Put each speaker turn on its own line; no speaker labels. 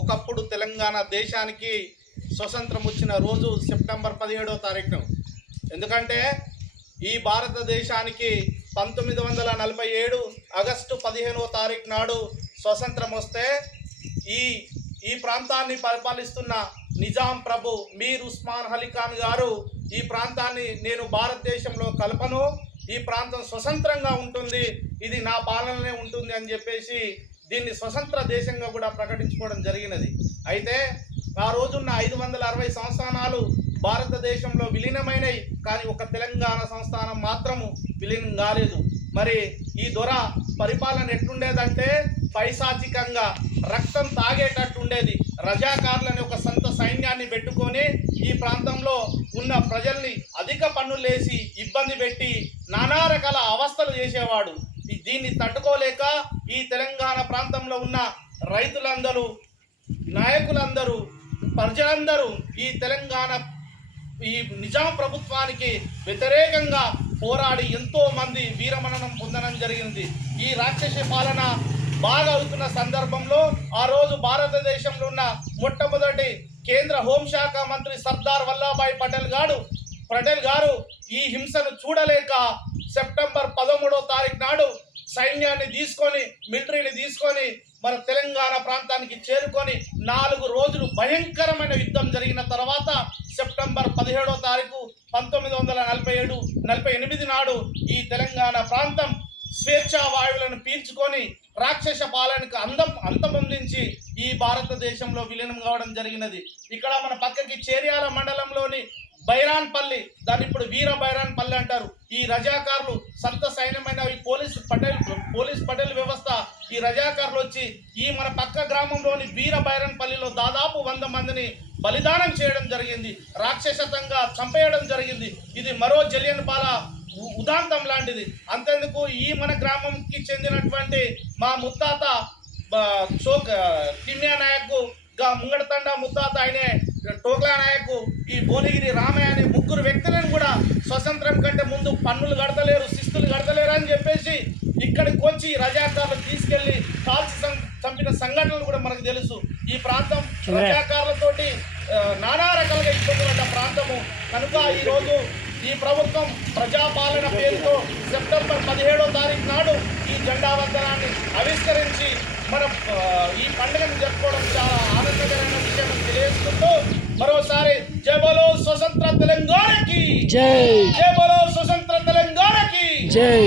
ఒకప్పుడు తెలంగాణ దేశానికి స్వతంత్రం వచ్చిన రోజు సెప్టెంబర్ పదిహేడవ తారీఖున. ఎందుకంటే ఈ భారతదేశానికి పంతొమ్మిది వందల నలభై ఏడు ఆగస్టు పదిహేనవ తారీఖు నాడు స్వతంత్రం వస్తే ఈ ఈ ప్రాంతాన్ని పరిపాలిస్తున్న నిజాం ప్రభు మీర్ ఉస్మాన్ అలీ ఖాన్ గారు ఈ ప్రాంతాన్ని నేను భారతదేశంలో కలపను ఈ ప్రాంతం స్వతంత్రంగా ఉంటుంది ఇది నా పాలననే ఉంటుంది అని చెప్పేసి దీన్ని స్వతంత్ర దేశంగా కూడా ప్రకటించుకోవడం జరిగినది. అయితే ఆ రోజున్న ఐదు వందల అరవై సంస్థానాలు భారతదేశంలో విలీనమైనవి కానీ ఒక తెలంగాణ సంస్థానం మాత్రము విలీనం కాలేదు. మరి ఈ దొర పరిపాలన ఎట్లుండేదంటే పైశాచికంగా రక్తం తాగేటట్టు ఉండేది రజాకారులని ఒక సంత సైన్యాన్ని పెట్టుకొని ఈ ప్రాంతంలో ఉన్న ప్రజల్ని అధిక పన్నులేసి ఇబ్బంది పెట్టి నానా రకాల అవస్థలు చేసేవాడు. దీన్ని తట్టుకోలేక ఈ తెలంగాణ ప్రాంతంలో ఉన్న రైతులందరూ నాయకులందరూ ప్రజలందరూ ఈ తెలంగాణ ఈ నిజాం ప్రభుత్వానికి వ్యతిరేకంగా పోరాడి ఎంతో మంది వీరమరణం పొందడం జరిగింది. ఈ రాక్షస పాలన బాగా అవుతున్న సందర్భంలో ఆ రోజు భారతదేశంలో ఉన్న మొట్టమొదటి కేంద్ర హోంశాఖ మంత్రి సర్దార్ వల్లభాయ్ పటేల్ గారు పటేల్ గారు ఈ హింసను చూడలేక సెప్టెంబర్ పదమూడో తారీఖు నాడు సైన్యాన్ని తీసుకొని మిలిటరీని తీసుకొని మన తెలంగాణ ప్రాంతానికి చేరుకొని నాలుగు రోజులు భయంకరమైన యుద్ధం జరిగిన తర్వాత సెప్టెంబర్ పదిహేడో తారీఖు పంతొమ్మిది వందల నలభై ఏడు నలభై ఎనిమిది నాడు ఈ తెలంగాణ ప్రాంతం స్వేచ్ఛా వాయువులను పీల్చుకొని రాక్షస పాలనకు అందం అంతమొందించి ఈ భారతదేశంలో విలీనం కావడం జరిగినది. ఇక్కడ మన పక్కకి చేర్యాల మండలంలోని బైరాన్పల్లి దాన్ని ఇప్పుడు వీర బైరాన్పల్లి అంటారు. ఈ రజాకారులు సంత సైన్యమైన ఈ పోలీస్ పటేల్ పోలీస్ పటేల్ వ్యవస్థ ఈ రజాకారులు వచ్చి ఈ మన పక్క గ్రామంలోని వీర బైరాన్పల్లిలో దాదాపు వంద మందిని బలిదానం చేయడం జరిగింది. రాక్షసతంగా చంపేయడం జరిగింది. ఇది మరో జలియన్ పాల ఉదాంతం లాంటిది. అంతేందుకు ఈ మన గ్రామంకి చెందినటువంటి మా ముత్తాత చోక్ కిమ్యా నాయక్గా ముంగడతండ ముత్తాత ఆయనే టోక్లా నాయక్ ఈ భువనగిరి రామయ్య అనే ముగ్గురు వ్యక్తులను కూడా స్వతంత్రం కంటే ముందు పన్నులు కడతలేరు శిస్తులు కడతలేరు అని చెప్పేసి ఇక్కడికి వచ్చి రజాకారులు తీసుకెళ్ళి కాల్చి చంపిన సంఘటనలు కూడా మనకు తెలుసు. ఈ ప్రాంతం రజాకారులతోటి నానా రకాలుగా ఇబ్బంది ప్రాంతము. కనుక ఈరోజు ఈ ప్రభుత్వం ప్రజాపాలన పేరుతో సెప్టెంబర్ పదిహేడో తారీఖు నాడు ఈ జెండా వందనాన్ని ఆవిష్కరించి మన ఈ పండుగను జరుపుకోవడం చాలా ఆనందకరమైన విషయం తెలియజేసుకుంటూ మరోసారి జై బలో స్వతంత్ర తెలంగాణకి!
జై!
జై బలో స్వతంత్ర తెలంగాణకి!
జై!